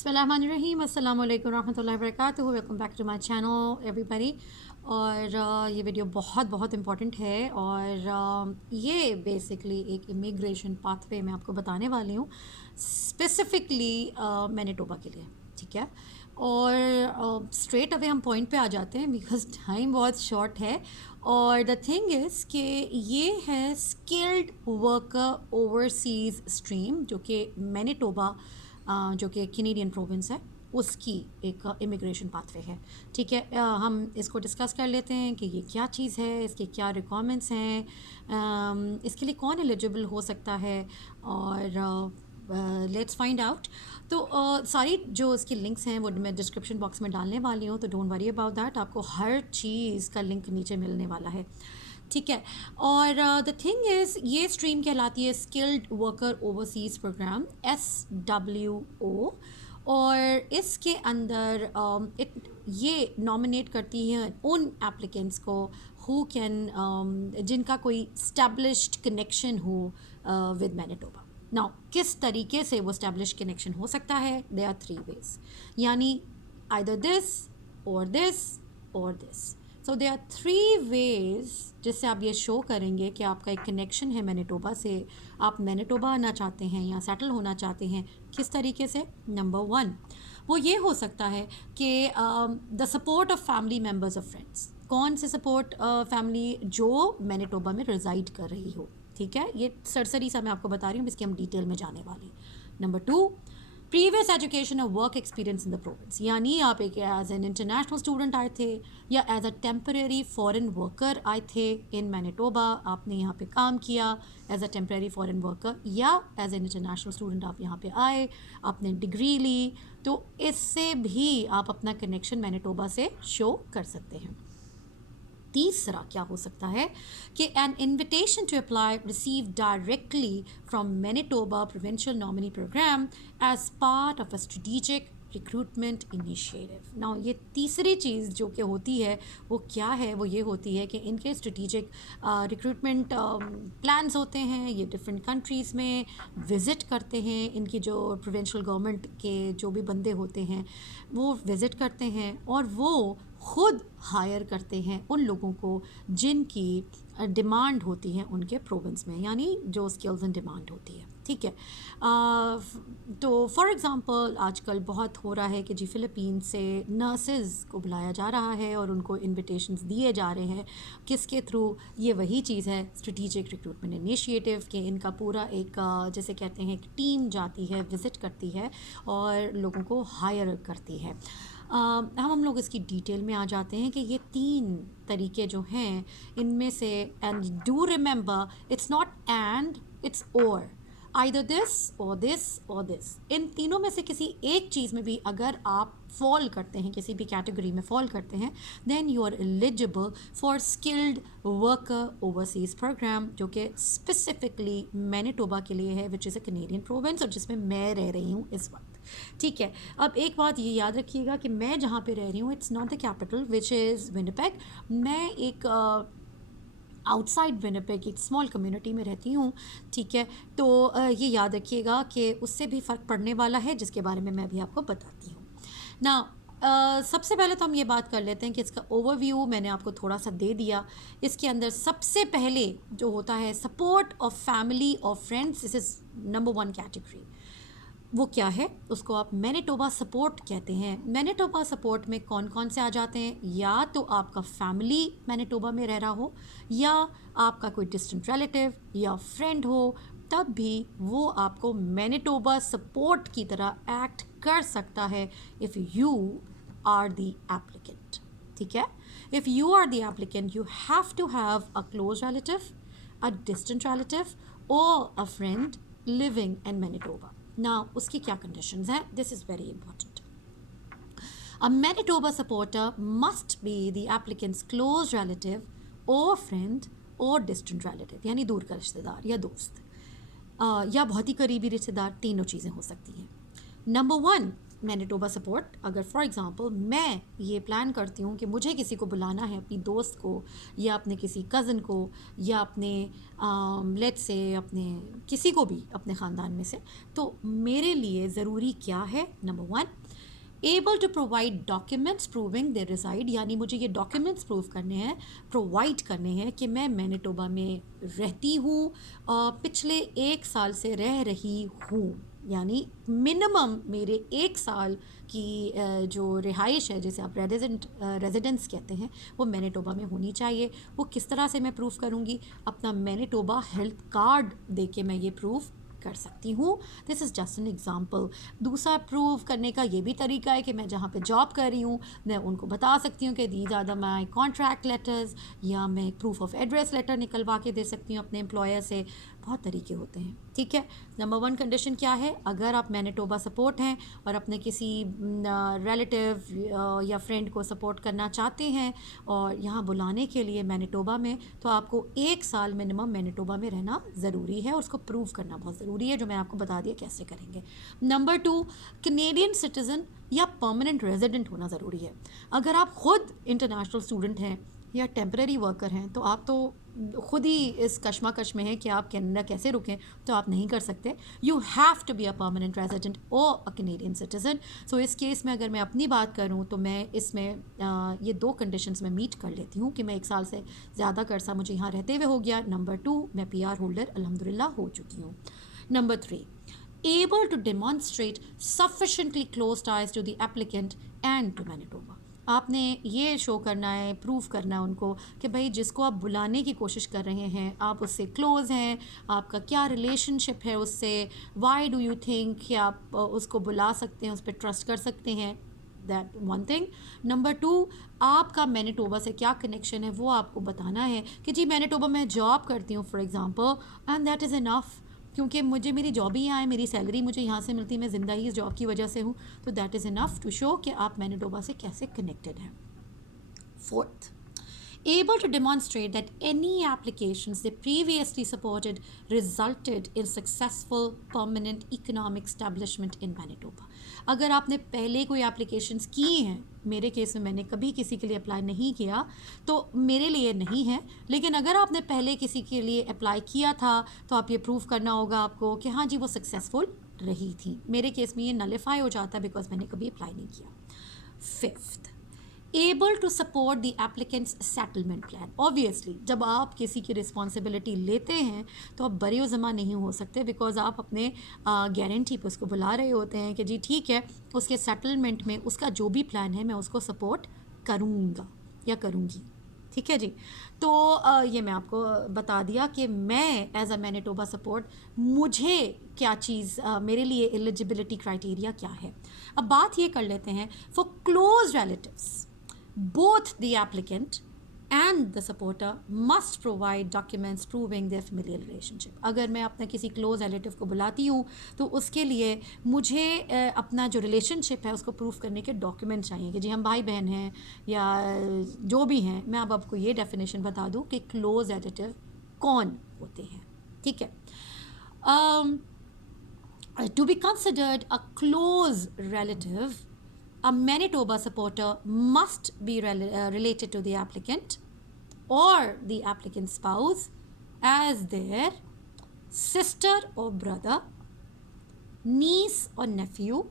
बिस्मिल्लाहिर्रहमानिर्रहीम अस्सलाम वालेकुम रहमतुल्लाहि व बरकातुहू। Welcome back to my channel everybody. और ये वीडियो बहुत बहुत इम्पॉर्टेंट है और ये बेसिकली एक इमिग्रेशन पाथवे मैं आपको बताने वाली हूँ स्पेसिफ़िकली मैनिटोबा के लिए, ठीक है। और स्ट्रेट अवे हम पॉइंट पे आ जाते हैं बिकॉज टाइम बहुत शॉर्ट है। और द थिंग इज़ कि ये है स्किल्ड वर्कर ओवरसीज़ स्ट्रीम जो कि मैनिटोबा जो कि कैनेडियन प्रोविंस है उसकी एक इमिग्रेशन पाथवे है, ठीक है। हम इसको डिस्कस कर लेते हैं कि ये क्या चीज़ है, इसके क्या रिक्वायरमेंट्स हैं, इसके लिए कौन एलिजिबल हो सकता है और लेट्स फाइंड आउट। तो सारी जो इसकी लिंक्स हैं वो मैं डिस्क्रिप्शन बॉक्स में डालने वाली हूँ, तो डोंट वरी अबाउट दैट। आपको हर चीज़ का लिंक नीचे मिलने वाला है, ठीक है। और द थिंग इज़ ये स्ट्रीम कहलाती है skilled worker overseas programme SWO। और इसके अंदर ये नॉमिनेट करती हैं उन एप्लीकेंट्स को हु कैन जिनका कोई स्टैब्लिश्ड कनेक्शन हो विद मैनिटोबा। नाउ किस तरीके से वो स्टैब्लिश कनेक्शन हो सकता है? दे आर 3 वेज, यानी आइदर दिस और दिस और this. So they are 3 ways जिससे आप ये शो करेंगे कि आपका एक कनेक्शन है मैनिटोबा से, आप मैनिटोबा आना चाहते हैं या सेटल होना चाहते हैं। किस तरीके से? नंबर 1 वो ये हो सकता है कि the support of family members of friends. कौन से सपोर्ट फैमिली? जो मैनिटोबा में रिजाइड कर रही हो, ठीक है। ये सरसरी सा मैं आपको बता रही हूँ, इसकी हम डिटेल में जाने वाले हैं। नंबर 2 प्रीवियस एजुकेशन और work experience in the province, यानी आप एक एज एन इंटरनेशनल स्टूडेंट आए थे या as a temporary foreign worker आए थे इन मैनिटोबा, आपने यहाँ पे काम किया as a temporary foreign worker, या एज एन इंटरनेशनल स्टूडेंट आप यहाँ पे आए, आपने डिग्री ली, तो इससे भी आप अपना कनेक्शन मैनिटोबा से शो कर सकते हैं। तीसरा क्या हो सकता है कि an invitation to apply receive directly from Manitoba provincial nominee programme as part of a strategic recruitment initiative. Now ये तीसरी चीज़ जो कि होती है वो क्या है? वो ये होती है कि इनके स्ट्रेटेजिक रिक्रूटमेंट प्लान्स होते हैं, ये डिफरेंट कंट्रीज़ में विज़िट करते हैं, इनकी जो प्रोविंशियल गवर्नमेंट के जो भी बंदे होते हैं वो विज़िट करते हैं और वो खुद हायर करते हैं उन लोगों को जिनकी डिमांड होती है उनके प्रोविंस में, यानी जो स्किल्स एंड डिमांड होती है, ठीक है। तो फॉर एग्ज़ाम्पल आजकल बहुत हो रहा है कि जी फ़िलिपीन से नर्सेज़ को बुलाया जा रहा है और उनको इनविटेशंस दिए जा रहे हैं। किसके थ्रू? ये वही चीज़ है स्ट्रेटेजिक रिक्रूटमेंट इनिशिएटिव कि इनका पूरा एक जैसे कहते हैं एक टीम जाती है, विज़िट करती है और लोगों को हायर करती है। हम लोग इसकी डिटेल में आ जाते हैं कि ये 3 तरीके जो हैं इनमें से, and do remember it's not and, it's और, आइदर दिस और दिस और दिस। इन तीनों में से किसी एक चीज़ में भी अगर आप फॉल करते हैं, किसी भी कैटेगरी में फॉल करते हैं, then you are eligible for skilled worker overseas programme जो कि स्पेसिफिकली मैनिटोबा के लिए है, which is a Canadian province और जिसमें मैं रह रही हूँ इस वक्त, ठीक है। अब एक बात ये याद रखिएगा कि मैं जहाँ पे रह रही हूँ it's not the capital which is Winnipeg. मैं एक आउटसाइड विनिपेग एक स्मॉल कम्युनिटी में रहती हूँ, ठीक है। तो ये याद रखिएगा कि उससे भी फ़र्क पड़ने वाला है जिसके बारे में मैं भी आपको बताती हूँ ना। सबसे पहले तो हम ये बात कर लेते हैं कि इसका ओवरव्यू मैंने आपको थोड़ा सा दे दिया। इसके अंदर सबसे पहले जो होता है सपोर्ट ऑफ फैमिली और friends, this is number 1 category. वो क्या है? उसको आप मैनिटोबा सपोर्ट कहते हैं। मैनिटोबा सपोर्ट में कौन कौन से आ जाते हैं? या तो आपका फैमिली मैनिटोबा में रह रहा हो, या आपका कोई डिस्टेंट रिलेटिव या फ्रेंड हो, तब भी वो आपको मैनिटोबा सपोर्ट की तरह एक्ट कर सकता है if you are the applicant, ठीक है। If you are the applicant you have to have a close relative, a distant relative और a friend living in Manitoba. ना उसकी क्या कंडीशंस हैं? This is very important. A Manitoba supporter must be the applicant's close relative or friend or distant relative, यानी दूर का रिश्तेदार या दोस्त या बहुत ही करीबी रिश्तेदार, तीनों चीज़ें हो सकती हैं। नंबर 1 मैनिटोबा सपोर्ट, अगर फॉर एग्ज़ाम्पल मैं ये प्लान करती हूँ कि मुझे किसी को बुलाना है, अपनी दोस्त को या अपने किसी कज़न को या अपने लेट्स से अपने किसी को भी अपने ख़ानदान में से, तो मेरे लिए ज़रूरी क्या है? Number 1, able to provide documents proving they reside, यानी मुझे ये डॉक्यूमेंट्स प्रूव करने हैं, प्रोवाइड करने हैं कि मैं मैनिटोबा में रहती हूँ, पिछले 1 साल से रह रही हूँ, यानी मिनिमम मेरे 1 साल की जो रिहाइश है, जिसे आप रेजिडेंस कहते हैं, वो मैनिटोबा में होनी चाहिए। वो किस तरह से मैं प्रूफ करूँगी? अपना मैनिटोबा हेल्थ कार्ड दे के मैं ये प्रूफ कर सकती हूँ। This is just an example. दूसरा प्रूव करने का ये भी तरीका है कि मैं जहाँ पे जॉब कर रही हूँ, मैं उनको बता सकती हूँ कि these are the my contract letters, या मैं एक प्रूफ ऑफ एड्रेस लेटर निकलवा के दे सकती हूँ अपने एम्प्लॉयर से। बहुत तरीके होते हैं, ठीक है। नंबर 1 कंडीशन क्या है? अगर आप मैनिटोबा सपोर्ट हैं और अपने किसी रिलेटिव या फ्रेंड को सपोर्ट करना चाहते हैं और यहाँ बुलाने के लिए मैनिटोबा में, तो आपको 1 साल मिनिमम मैनिटोबा में रहना ज़रूरी है और उसको प्रूव करना बहुत ज़रूरी है, जो मैं आपको बता दिया कैसे करेंगे। नंबर 2, कैनेडियन सिटीज़न या परमानेंट रेजिडेंट होना ज़रूरी है। अगर आप ख़ुद इंटरनेशनल स्टूडेंट हैं या टेम्पररी वर्कर हैं, तो आप तो खुद ही इस कश्मकश में है कि आप कनाडा कैसे रुकें, तो आप नहीं कर सकते। You have to be a permanent resident और अ कैनेडियन सिटीज़न। सो इस केस में अगर मैं अपनी बात करूं तो मैं इसमें ये 2 कंडीशंस में मीट कर लेती हूं कि मैं 1 साल से ज़्यादा का अर्सा मुझे यहाँ रहते हुए हो गया। नंबर 2, मैं PR होल्डर अल्हम्दुलिल्लाह हो चुकी हूँ। Number 3, able to demonstrate sufficiently close ties to the applicant and to Manitoba। आपने ये शो करना है, प्रूव करना है उनको कि भाई जिसको आप बुलाने की कोशिश कर रहे हैं, आप उससे क्लोज़ हैं, आपका क्या रिलेशनशिप है उससे, वाई डू यू थिंक कि आप उसको बुला सकते हैं, उस पर ट्रस्ट कर सकते हैं। That one thing. नंबर 2, आपका मैनिटोबा से क्या कनेक्शन है वो आपको बताना है कि जी मैनिटोबा में जॉब करती हूँ for example, and that is enough, क्योंकि मुझे मेरी जॉब ही यहाँ है, मेरी सैलरी मुझे यहाँ से मिलती है, मैं ज़िंदा ही इस जॉब की वजह से हूँ, तो that is enough to show कि आप मैनिटोबा से कैसे कनेक्टेड हैं। 4th, able to demonstrate that any applications they previously supported resulted in successful permanent economic establishment in Manitoba। अगर आपने पहले कोई एप्लीकेशंस की हैं, मेरे केस में मैंने कभी किसी के लिए अप्लाई नहीं किया तो मेरे लिए नहीं है, लेकिन अगर आपने पहले किसी के लिए अप्लाई किया था तो आप ये प्रूव करना होगा आपको कि हाँ जी वो सक्सेसफुल रही थी। मेरे केस में ये नलिफाई हो जाता है बिकॉज मैंने कभी अप्लाई नहीं किया। 5th, able to support the applicant's settlement plan. Obviously जब आप किसी की रिस्पॉन्सिबिलिटी लेते हैं तो आप बरे जमा नहीं हो सकते, बिकॉज आप अपने गारंटी पे उसको बुला रहे होते हैं कि जी ठीक है, उसके सेटलमेंट में उसका जो भी प्लान है मैं उसको सपोर्ट करूँगा या करूँगी, ठीक है जी। तो ये मैं आपको बता दिया कि मैं एज अ मैनिटोबा सपोर्ट मुझे क्या चीज़ मेरे लिए एलिजिबिलिटी क्राइटेरिया क्या है। अब बात ये कर लेते हैं for close relatives, both the applicant and the supporter must provide documents proving their familial relationship। अगर मैं अपना किसी क्लोज रिलेटिव को बुलाती हूँ तो उसके लिए मुझे अपना जो रिलेशनशिप है उसको प्रूफ करने के डॉक्यूमेंट चाहिए कि जी हम भाई बहन हैं या जो भी हैं। मैं अब आपको ये डेफिनेशन बता दूँ कि क्लोज रिलेटिव कौन होते हैं, ठीक है। To be considered a close relative, a Manitoba supporter must be related to the applicant or the applicant's spouse as their sister or brother, niece or nephew,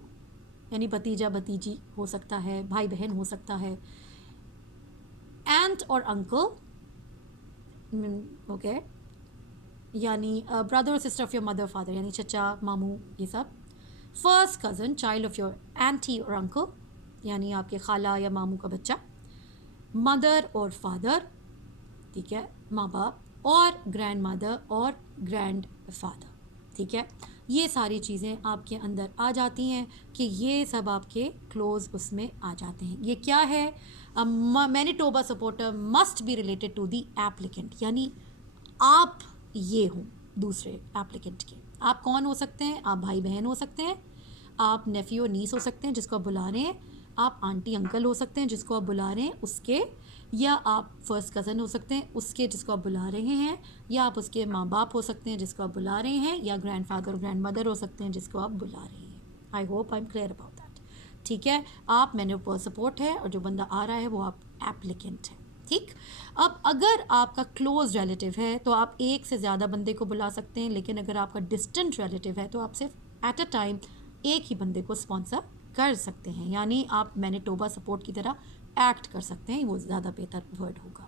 यानी भतीजा भतीजी हो सकता है, भाई बहन हो सकता है, aunt or uncle, ओके, यानी ब्रदर और sister of your mother father, यानी चचा मामू ये सब। First cousin, child of your aunty और अंकल, यानी आपके खाला या मामू का बच्चा। मदर और फादर, ठीक है, माँ बाप, और ग्रैंड मदर और ग्रैंड फादर, ठीक है। ये सारी चीज़ें आपके अंदर आ जाती हैं कि ये सब आपके क्लोज उसमें आ जाते हैं। ये क्या है? Manitoba supporter must be related to the applicant, यानी आप ये हों दूसरे एप्लीकेंट के। आप कौन हो सकते हैं? आप भाई बहन हो सकते हैं, आप नेफ्यू और नीस हो सकते हैं जिसको आप बुला रहे हैं, आप आंटी अंकल हो सकते हैं जिसको आप बुला रहे हैं उसके, या आप फर्स्ट कज़न हो सकते हैं उसके जिसको आप बुला रहे हैं, या आप उसके माँ बाप हो सकते हैं जिसको आप बुला रहे हैं, या ग्रैंड फादर और ग्रैंड मदर हो सकते हैं जिसको आप बुला रहे हैं। I hope I am clear about that. ठीक है, आप मेनोपॉज सपोर्ट है और जो बंदा आ रहा है वो आप एप्लीकेंट है। ठीक, अब अगर आपका क्लोज रिलेटिव है तो आप एक से ज़्यादा बंदे को बुला सकते हैं, लेकिन अगर आपका डिस्टेंट रिलेटिव है तो आप सिर्फ एट अ टाइम एक ही बंदे को स्पॉन्सर कर सकते हैं, यानी आप मैनिटोबा सपोर्ट की तरह एक्ट कर सकते हैं, वो ज़्यादा बेहतर वर्ड होगा।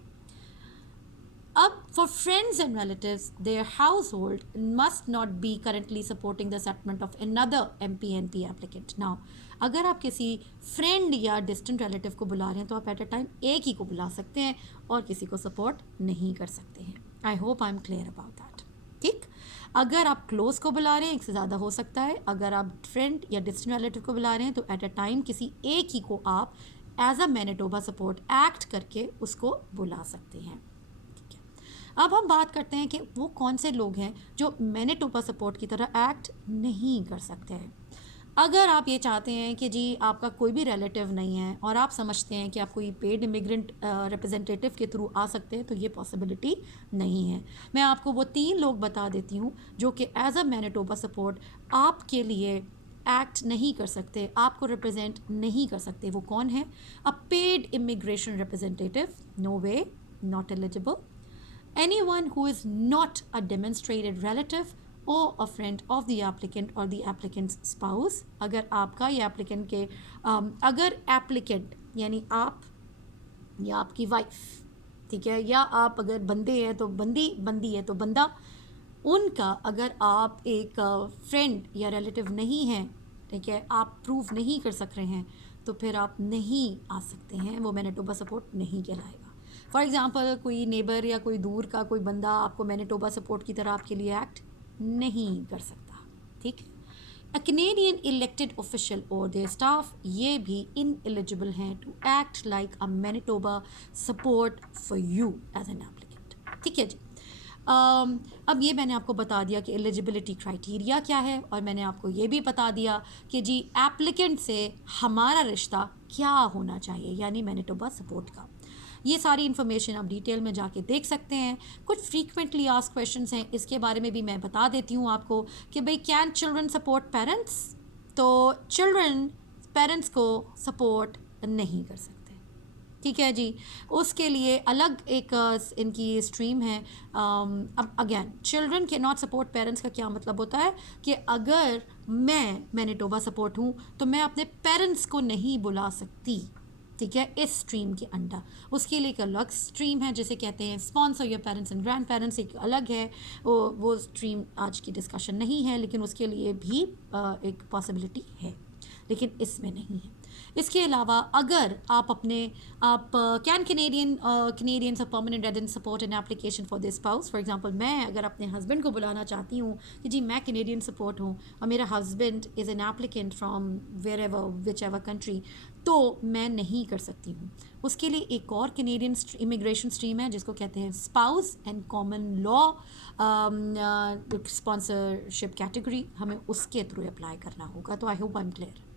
अब for friends and relatives, their household must not be currently supporting the settlement of another MPNP applicant. Now, अगर आप किसी फ्रेंड या डिस्टेंट रिलेटिव को बुला रहे हैं तो आप एट अ टाइम एक ही को बुला सकते हैं और किसी को सपोर्ट नहीं कर सकते हैं। I hope I am clear about that. ठीक, अगर आप क्लोज को बुला रहे हैं एक से ज़्यादा हो सकता है, अगर आप फ्रेंड या डिस्टेंट रिलेटिव को बुला रहे हैं तो एट अ टाइम किसी एक ही को आप as a Manitoba support act करके उसको बुला सकते हैं। अब हम बात करते हैं कि वो कौन से लोग हैं जो मैनिटोबा सपोर्ट की तरह एक्ट नहीं कर सकते हैं। अगर आप ये चाहते हैं कि जी आपका कोई भी रिलेटिव नहीं है और आप समझते हैं कि आप कोई पेड इमिग्रेंट रिप्रेजेंटेटिव के थ्रू आ सकते हैं, तो ये पॉसिबिलिटी नहीं है। मैं आपको वो 3 लोग बता देती हूँ जो कि एज अ मैनिटोबा सपोर्ट आपके लिए एक्ट नहीं कर सकते, आपको रिप्रेजेंट नहीं कर सकते। वो कौन है? A paid immigration representative, no way, not eligible. Anyone who is not a demonstrated relative or a friend of the applicant or the applicant's spouse। अगर आपका या applicant के अगर applicant यानी आप या आपकी वाइफ, ठीक है, या आप अगर बंदे हैं तो बंदी, बंदी है तो बंदा, उनका अगर आप एक फ्रेंड या रिलेटिव नहीं है, ठीक है, आप प्रूव नहीं कर सक रहे हैं, तो फिर आप नहीं आ सकते हैं, वो मैनिटोबा सपोर्ट नहीं कहलाएगा। फॉर एग्ज़ाम्पल कोई नेबर या कोई दूर का कोई बंदा आपको मैनिटोबा सपोर्ट की तरह आपके लिए एक्ट नहीं कर सकता। ठीक है, अ कैनेडियन इलेक्टेड ऑफिशियल और देयर स्टाफ ये भी इनएलिजिबल हैं to act like a Manitoba support for you as an applicant. ठीक है जी। अब ये मैंने आपको बता दिया कि एलिजिबिलिटी क्राइटेरिया क्या है, और मैंने आपको ये भी बता दिया कि जी एप्लीकेंट से हमारा रिश्ता क्या होना चाहिए, यानी मैनिटोबा सपोर्ट का। ये सारी इन्फॉर्मेशन आप डिटेल में जाके देख सकते हैं। कुछ फ्रीक्वेंटली आस्क्ड क्वेश्चंस हैं, इसके बारे में भी मैं बता देती हूँ आपको कि भाई कैन चिल्ड्रन सपोर्ट पेरेंट्स? तो चिल्ड्रन पेरेंट्स को सपोर्ट नहीं कर सकते। ठीक है जी, उसके लिए अलग एक इनकी स्ट्रीम है। अब अगेन चिल्ड्रन के नॉट सपोर्ट पेरेंट्स का क्या मतलब होता है कि अगर मैं मैनिटोबा सपोर्ट हूँ तो मैं अपने पेरेंट्स को नहीं बुला सकती, ठीक है, इस स्ट्रीम के अंडर। उसके लिए एक अलग स्ट्रीम है जिसे कहते हैं sponsor your parents and grand parents, एक अलग है, वो स्ट्रीम आज की डिस्कशन नहीं है, लेकिन उसके लिए भी एक पॉसिबिलिटी है, लेकिन इसमें नहीं है। इसके अलावा अगर आप अपने आप can Canadians permanent resident support an application for this spouse. For example मैं अगर अपने हस्बैंड को बुलाना चाहती हूँ कि जी मैं कैनेडियन सपोर्ट हूँ और मेरा husband is an applicant from wherever whichever country, तो मैं नहीं कर सकती हूँ। उसके लिए एक और कैनेडियन इमिग्रेशन स्ट्रीम है जिसको कहते हैं spouse and common law sponsorship category, हमें उसके थ्रू अप्लाई करना होगा। तो I hope I am clear.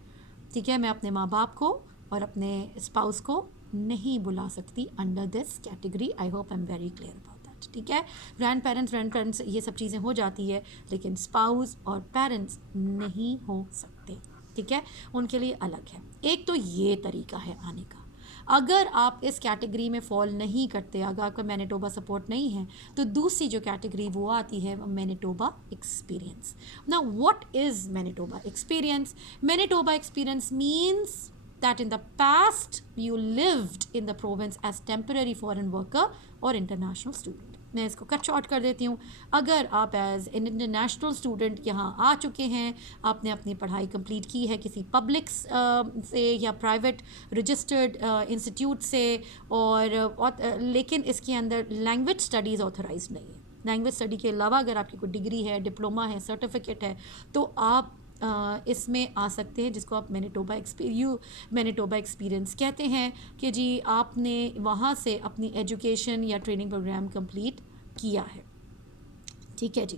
ठीक है, मैं अपने माँ बाप को और अपने स्पाउस को नहीं बुला सकती under this category. I hope I am very clear about that. ठीक है, ग्रैंड पेरेंट्स ये सब चीज़ें हो जाती है, लेकिन स्पाउस और पेरेंट्स नहीं हो सकते। ठीक है, उनके लिए अलग है। एक तो ये तरीका है आने का। अगर आप इस कैटेगरी में फॉल नहीं करते, अगर आपका मैनिटोबा सपोर्ट नहीं है, तो दूसरी जो कैटेगरी वो आती है मैनिटोबा एक्सपीरियंस। ना what is Manitoba experience? Manitoba experience means that in the past you lived in the province as temporary foreign worker or international student। मैं इसको कट शॉर्ट कर देती हूँ। अगर आप एज एन इंटरनेशनल स्टूडेंट यहाँ आ चुके हैं, आपने अपनी पढ़ाई कंप्लीट की है किसी पब्लिक से या प्राइवेट रजिस्टर्ड इंस्टीट्यूट से, और लेकिन इसके अंदर लैंग्वेज स्टडीज़ ऑथराइज नहीं है। लैंग्वेज स्टडी के अलावा अगर आपकी कोई डिग्री है, डिप्लोमा है, सर्टिफिकेट है, तो आप इसमें आ सकते हैं, जिसको आप मैनिटोबा एक्सपीरियंस कहते हैं कि जी आपने वहाँ से अपनी एजुकेशन या ट्रेनिंग प्रोग्राम कंप्लीट किया है। ठीक है जी।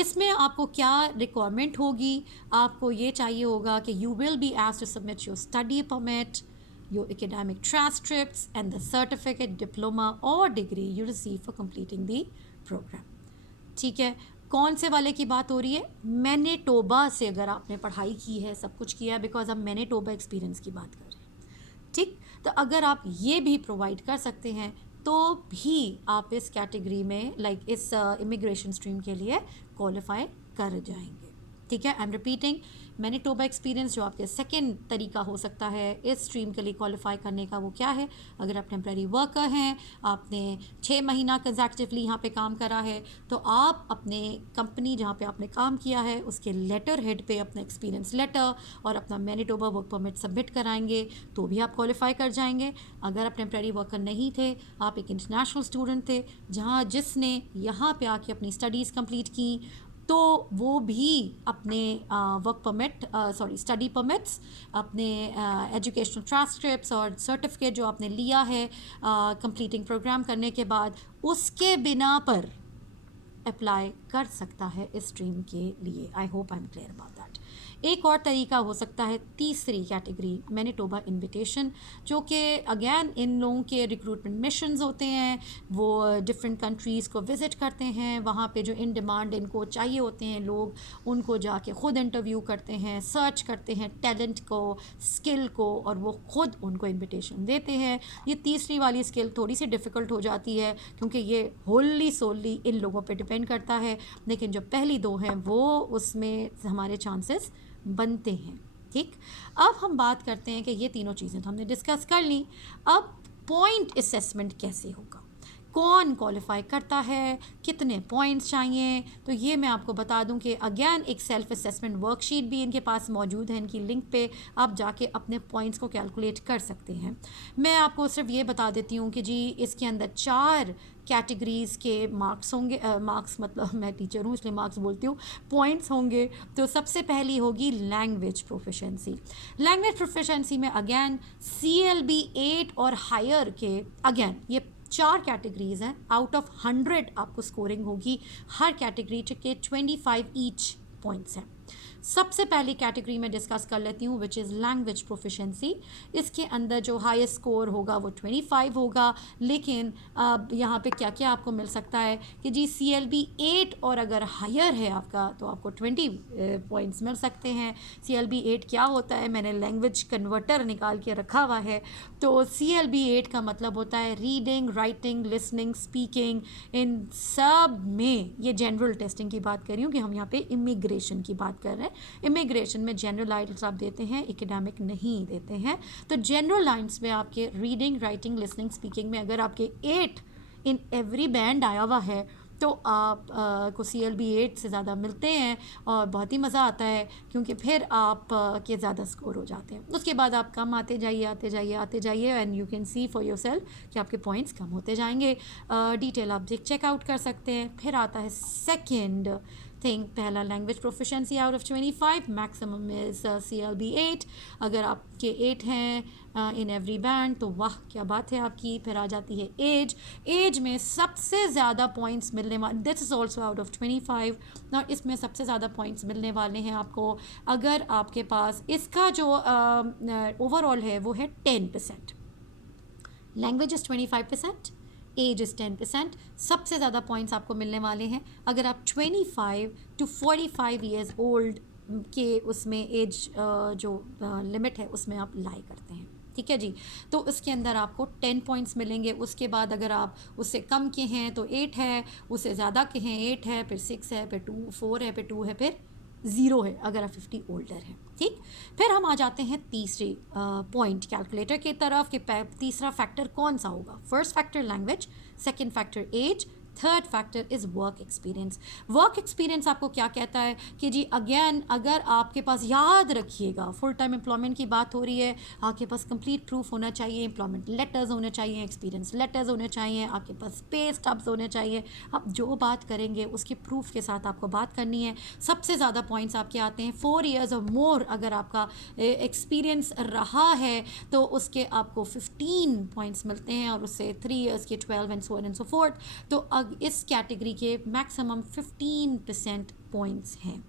इसमें आपको क्या रिक्वायरमेंट होगी? आपको ये चाहिए होगा कि you will be asked to submit your study permit, your academic transcripts and the certificate, diploma or degree you receive for completing the program। ठीक है, कौन से वाले की बात हो रही है? मैनिटोबा से अगर आपने पढ़ाई की है, सब कुछ किया है, बिकॉज हम मैनिटोबा एक्सपीरियंस की बात कर रहे हैं, ठीक। तो अगर आप ये भी प्रोवाइड कर सकते हैं तो भी आप इस कैटेगरी में लाइक इस इमिग्रेशन स्ट्रीम के लिए क्वालिफाई कर जाएंगे, ठीक है। I am repeating, Manitoba experience जो आपके सेकेंड तरीका हो सकता है इस स्ट्रीम के लिए क्वालिफाई करने का, वो क्या है? अगर आप टेम्प्रेरी वर्कर हैं, आपने 6 महीना कंसेक्यूटिवली यहाँ पे काम करा है, तो आप अपने कंपनी जहाँ पे आपने काम किया है उसके लेटर हेड पे अपना एक्सपीरियंस लेटर और अपना मैनिटोबा वर्क परमिट सबमिट कराएंगे तो भी आप क्वालिफाई कर जाएंगे। अगर आप टेम्प्रेरी वर्कर नहीं थे, आप एक इंटरनेशनल स्टूडेंट थे जिसने यहाँ पे आके अपनी स्टडीज़ कंप्लीट की, तो वो भी अपने वर्क परमिट स्टडी परमिट्स, अपने एजुकेशनल ट्रांसक्रिप्ट्स और सर्टिफिकेट जो आपने लिया है कंप्लीटिंग प्रोग्राम करने के बाद, उसके बिना पर अप्लाई कर सकता है इस स्ट्रीम के लिए। I hope I am clear about that. एक और तरीका हो सकता है तीसरी कैटेगरी, मैनिटोबा इनविटेशन, जो कि अगेन इन लोगों के रिक्रूटमेंट मिशंस होते हैं, वो डिफरेंट कंट्रीज़ को विज़िट करते हैं, वहाँ पे जो इन डिमांड इनको चाहिए होते हैं लोग, उनको जाके ख़ुद इंटरव्यू करते हैं, सर्च करते हैं टैलेंट को, स्किल को, और वो ख़ुद उनको इनविटेशन देते हैं। ये तीसरी वाली स्किल थोड़ी सी डिफ़िकल्ट हो जाती है क्योंकि ये होली सोली इन लोगों पे डिपेंड करता है, लेकिन जो पहली दो हैं वो उसमें हमारे चांसेस बनते हैं, ठीक। अब हम बात करते हैं कि ये तीनों चीज़ें तो हमने डिस्कस कर ली। अब पॉइंट असेसमेंट कैसे होगा, कौन क्वालिफाई करता है, कितने पॉइंट्स चाहिए, तो ये मैं आपको बता दूं कि अगेन एक सेल्फ असेसमेंट वर्कशीट भी इनके पास मौजूद है, इनकी लिंक पे आप जाके अपने पॉइंट्स को कैलकुलेट कर सकते हैं। मैं आपको सिर्फ ये बता देती हूँ कि जी इसके अंदर 4 कैटेगरीज़ के मार्क्स होंगे, मार्क्स मतलब मैं टीचर हूँ इसलिए मार्क्स बोलती हूँ, पॉइंट्स होंगे। तो सबसे पहली होगी लैंग्वेज प्रोफिशेंसी। लैंग्वेज प्रोफिशेंसी में अगेन CLB 8 और हायर के, अगेन ये 4 कैटेगरीज हैं, आउट ऑफ 100 आपको स्कोरिंग होगी, हर कैटेगरी के 25 ईच पॉइंट्स हैं। सबसे पहली कैटेगरी में डिस्कस कर लेती हूँ विच इज़ लैंग्वेज प्रोफिशेंसी। इसके अंदर जो हाईएस्ट स्कोर होगा वो 25 होगा, लेकिन यहाँ पे क्या क्या आपको मिल सकता है कि जी CLB 8 और अगर हायर है आपका तो आपको 20 पॉइंट्स मिल सकते हैं। CLB 8 क्या होता है, मैंने लैंग्वेज कन्वर्टर निकाल के रखा हुआ है। तो CLB 8 का मतलब होता है रीडिंग, राइटिंग, लिसनिंग, स्पीकिंग, इन सब में, ये जनरल टेस्टिंग की बात कर रही हूँ कि हम यहाँ पे इमिग्रेशन की बात कर रहे हैं। इमिग्रेशन में जनरल आइल्स आप देते हैं, एकेडमिक नहीं देते हैं। तो जनरल लाइन्स में आपके रीडिंग, राइटिंग, लिसनिंग, स्पीकिंग में अगर आपके 8 इन एवरी बैंड आया हुआ है तो आप को CLB 8 से ज़्यादा मिलते हैं और बहुत ही मज़ा आता है, क्योंकि फिर आप के ज़्यादा स्कोर हो जाते हैं। उसके बाद आप कम आते जाइए and you can see for your self कि आपके पॉइंट्स कम होते जाएंगे। डिटेल आप चेकआउट कर सकते हैं। फिर आता है सेकेंड थिंग, पहला language proficiency out of 25, maximum is CLB 8। अगर आपके 8 हैं इन एवरी बैंड तो वाह क्या बात है आपकी। फिर आ जाती है एज में सबसे ज़्यादा पॉइंट्स मिलने वाले, this is also out of 25, और इसमें सबसे ज़्यादा पॉइंट्स मिलने वाले हैं आपको अगर आपके पास इसका जो ओवरऑल है वो है 10%। Language is 25%, age is 10%। सबसे ज़्यादा पॉइंट्स आपको मिलने वाले हैं अगर आप 25 to 45 ईयर्स ओल्ड के उसमें एज जो लिमिट है उसमें आप लाई करते हैं, ठीक है जी। तो उसके अंदर आपको 10 पॉइंट्स मिलेंगे। उसके बाद अगर आप उससे कम के हैं तो 8 है, उससे ज़्यादा के हैं 8 है, फिर 6 है, फिर 2 4 है, फिर 2 है, फिर 0 है अगर आप 50 ओल्डर हैं, ठीक। फिर हम आ जाते हैं तीसरी पॉइंट कैलकुलेटर की तरफ कि तीसरा फैक्टर कौन सा होगा। First factor language, second factor age, third factor is work experience. Work experience आपको क्या कहता है कि जी अगेन अगर आपके पास, याद रखिएगा फुल टाइम एम्प्लॉयमेंट की बात हो रही है, आपके पास कंप्लीट प्रूफ होना चाहिए, एम्प्लॉयमेंट लेटर्स होने चाहिए, एक्सपीरियंस लेटर्स होने चाहिए, आपके पास पे स्टब्स होने चाहिए। आप जो बात करेंगे उसके प्रूफ के साथ आपको बात करनी है। सबसे ज़्यादा पॉइंट्स आपके आते हैं 4 ईयर्स और मोर अगर आपका एक्सपीरियंस रहा है तो उसके आपको 15 पॉइंट्स मिलते हैं, और उससे 3 ईयर्स के 12 and so on and so forth. तो इस कैटेगरी के मैक्सिमम 15% पॉइंट्स हैं।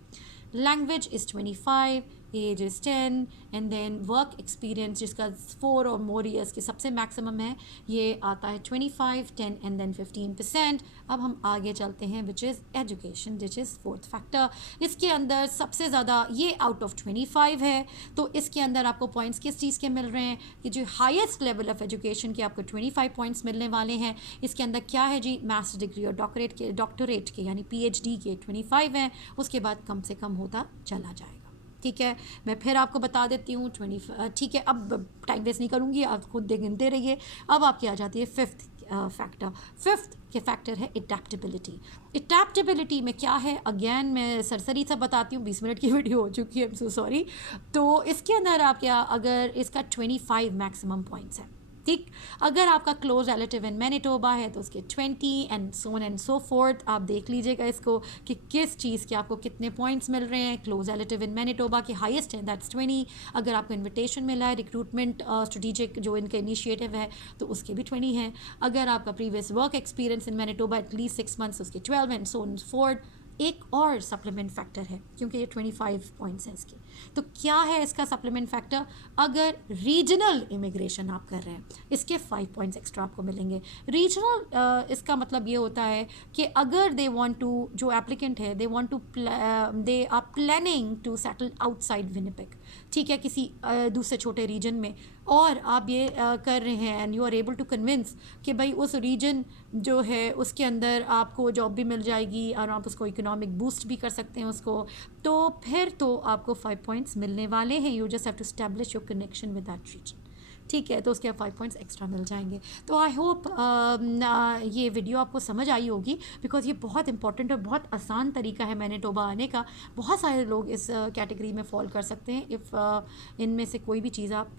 Language is 25, age is 10, and then work experience जिसका 4 और मोर ईयर्स के सबसे मैक्सिमम है, ये आता है 25, 10 एंड देन 15%। अब हम आगे चलते हैं, which is education, which is fourth factor. इसके अंदर सबसे ज़्यादा ये आउट ऑफ 25 है, तो इसके अंदर आपको पॉइंट्स किस चीज़ के मिल रहे हैं कि जो हाईएस्ट लेवल ऑफ एजुकेशन के आपको 25 पॉइंट्स मिलने वाले हैं। इसके अंदर क्या है जी, मास्टर डिग्री और डॉक्टरेट के यानी PhD के 25 हैं, उसके बाद कम से कम होता चला जाएगा। ठीक है, मैं फिर आपको बता देती हूँ 20, ठीक है, अब टाइम वेस्ट नहीं करूँगी, आप खुद गिनते रहिए। अब आपकी आ जाती है फिफ्थ फैक्टर। फिफ्थ के फैक्टर है एडेप्टेबिलिटी। एडेप्टेबिलिटी में क्या है, अगेन मैं सरसरी सा बताती हूँ, 20 मिनट की वीडियो हो चुकी है, आई एम सो सॉरी। तो इसके अंदर आप क्या, अगर इसका 25 मैक्सिमम पॉइंट्स है, ठीक, अगर आपका क्लोज रिलेटिव इन मैनिटोबा है तो उसके 20 and so on and so forth. आप देख लीजिएगा इसको कि किस चीज़ के आपको कितने पॉइंट्स मिल रहे हैं। क्लोज रिलेटिव इन मैनिटोबा के हाईएस्ट है, दैट्स 20। अगर आपको इन्विटेशन मिला है, रिक्रूटमेंट स्ट्रेटेजिक जो इनका इनिशिएटिव है, तो उसके भी 20 हैं। अगर आपका previous work experience in Manitoba at least 6 months, उसके 12 एंड सो ऑन फोर्थ। एक और सप्लीमेंट फैक्टर है, क्योंकि ये 25 पॉइंट्स हैं इसके, तो क्या है इसका सप्लीमेंट फैक्टर, अगर रीजनल इमिग्रेशन आप कर रहे हैं, इसके 5 पॉइंट्स एक्स्ट्रा आपको मिलेंगे। रीजनल इसका मतलब ये होता है कि अगर दे वांट टू, जो एप्लीकेंट है, they want to, they are planning to settle outside Winnipeg, ठीक है, किसी दूसरे छोटे रीजन में, और आप ये कर रहे हैं and you are able to convince कि भाई उस रीजन जो है उसके अंदर आपको जॉब भी मिल जाएगी और आप उसको इकोनॉमिक बूस्ट भी कर सकते हैं उसको, तो फिर तो आपको 5 पॉइंट्स मिलने वाले हैं। You just have to establish your connection with that region, ठीक है, तो उसके 5 पॉइंट्स एक्स्ट्रा मिल जाएंगे। तो आई होप ये वीडियो आपको समझ आई होगी, बिकॉज ये बहुत इंपॉर्टेंट और बहुत आसान तरीका है मैनिटोबा आने का। बहुत सारे लोग इस कैटेगरी में फॉल कर सकते हैं इफ़ इनमें से कोई भी चीज़ आप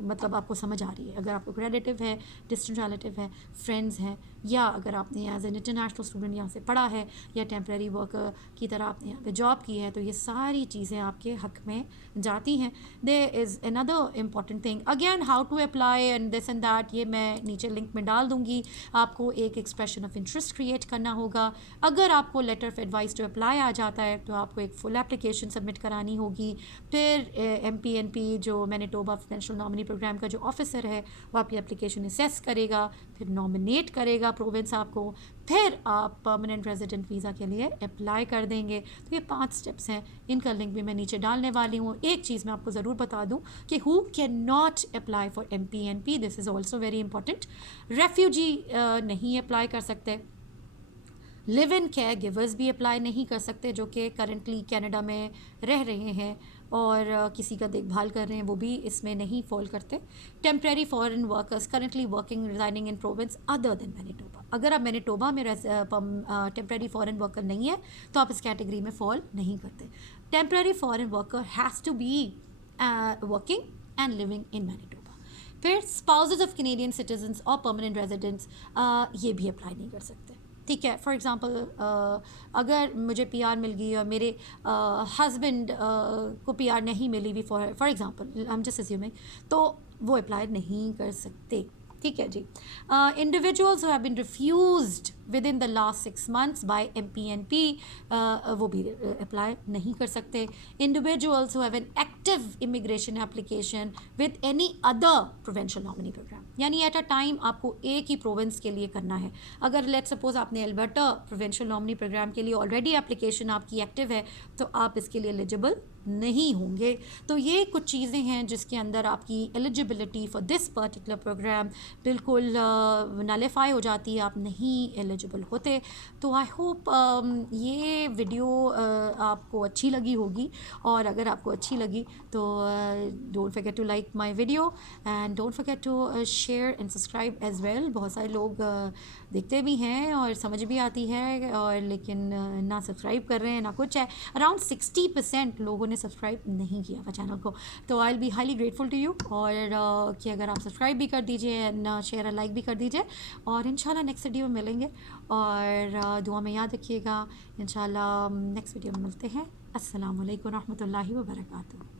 मतलब आपको समझ आ रही है। अगर आपको रिलेटिव है, डिस्टेंट रिलेटिव है, फ्रेंड्स हैं, या अगर आपने एज एन इंटरनेशनल स्टूडेंट यहाँ से पढ़ा है, या टेम्प्रेरी वर्कर की तरह आपने यहाँ पे जॉब की है, तो ये सारी चीज़ें आपके हक में जाती हैं। There is another important thing, again how to apply and this and that, ये मैं नीचे लिंक में डाल दूँगी। आपको एक एक्सप्रेशन ऑफ इंटरेस्ट क्रिएट करना होगा। अगर आपको letter of advice to apply आ जाता है, तो आपको एक फुल एप्लीकेशन सबमिट करानी होगी। फिर MPNP जो मैनिटोबा पोटेंशियल नॉमिनी प्रोग्राम का जो ऑफिसर है, वो आपकी एप्लीकेशन असेस करेगा, फिर नॉमिनेट करेगा प्रोविंस आपको, फिर आप परमानेंट रेजिडेंट वीज़ा के लिए अप्लाई कर देंगे। तो ये 5 स्टेप्स हैं, इनका लिंक भी मैं नीचे डालने वाली हूँ। एक चीज़ मैं आपको ज़रूर बता दूँ कि who can not apply for MPNP, this is also very important. Refugee नहीं अप्लाई कर सकते, लिव इन केयर गिवर्स भी अप्लाई नहीं कर सकते, जो कि करंटली कनाडा में रह रहे हैं और किसी का देखभाल कर रहे हैं, वो भी इसमें नहीं फॉल करते। Temporary foreign workers currently working resigning in province other than Manitoba, अगर आप मैनिटोबा में टेम्प्रेरी फॉरेन वर्कर नहीं है, तो आप इस कैटेगरी में फॉल नहीं करते। Temporary foreign worker has to be working and living in Manitoba. फिर स्पाउसेस ऑफ कैनेडियन सिटीजन्स और परमानेंट रेजिडेंट्स ये भी अप्लाई नहीं कर सकते, ठीक है। फॉर एग्ज़ाम्पल अगर मुझे PR मिल गई और मेरे हस्बैंड को PR नहीं मिली भी, for example I am just assuming, तो वो अप्लाई नहीं कर सकते, ठीक है जी। Individuals who have been refused within the last 6 months by MPNP, वो भी अप्लाई नहीं कर सकते। Individuals who have an active immigration application with any other provincial nominee programme, यानी एट अ टाइम आपको एक ही प्रोविंस के लिए करना है। अगर लेट सपोज आपने अल्बर्टा प्रोविंशियल नॉमिनी प्रोग्राम के लिए ऑलरेडी एप्लीकेशन आपकी एक्टिव है, तो आप इसके लिए एलिजिबल नहीं होंगे। तो ये कुछ चीज़ें हैं जिसके अंदर आपकी eligibility for this particular programme बिल्कुल नलीफाई हो जाती है, आप नहीं एलिजिबल होते। तो आई होप ये वीडियो आपको अच्छी लगी होगी, और अगर आपको अच्छी लगी तो don't forget to like my video and don't forget to share and subscribe as well. बहुत सारे लोग देखते भी हैं और समझ भी आती है, और लेकिन ना सब्सक्राइब कर रहे हैं ना कुछ है। अराउंड 60% लोगों ने सब्सक्राइब नहीं किया था चैनल को, तो I will be highly grateful to you, और कि अगर आप सब्सक्राइब भी कर दीजिए एंड शेयर और लाइक भी कर दीजिए, और इंशाल्लाह नेक्स्ट वीडियो में मिलेंगे, और दुआ में याद रखिएगा। इंशाल्लाह नेक्स्ट वीडियो में मिलते हैं। अस्सलाम वालेकुम रहमतुल्लाहि व बरकातहू।